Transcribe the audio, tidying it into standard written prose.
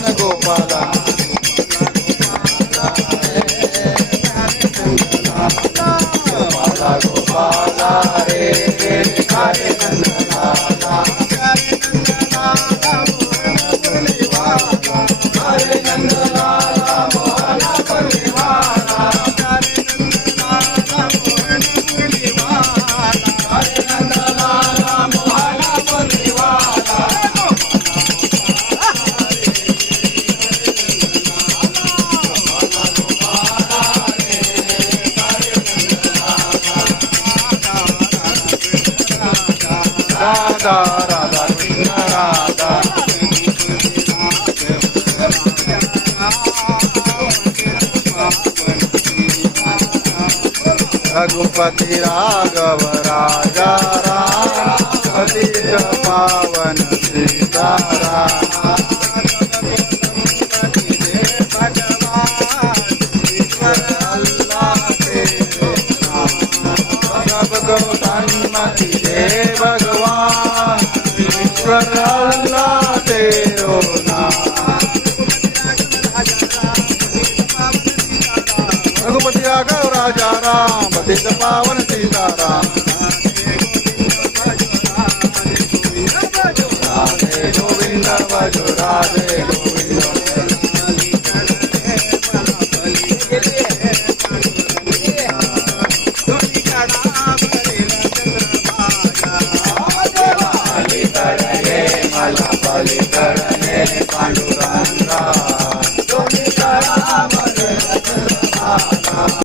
नंदन गोपाला गोपाला गोपाला रे हरे नंदलाला हरे नंदलाला मोहन परिवाला हरे नंदलाला मोहन परिवाला राधा राधा कृष्ण राधा रघुपति राघव राजा राम पतित पावन सीताराम सबको सन्मति दे भगवान ईश्वर अल्लाह तेरो नाम रघुपति राघव राजा राम पतित पावन सीताराम राधे गोविंद भज राधे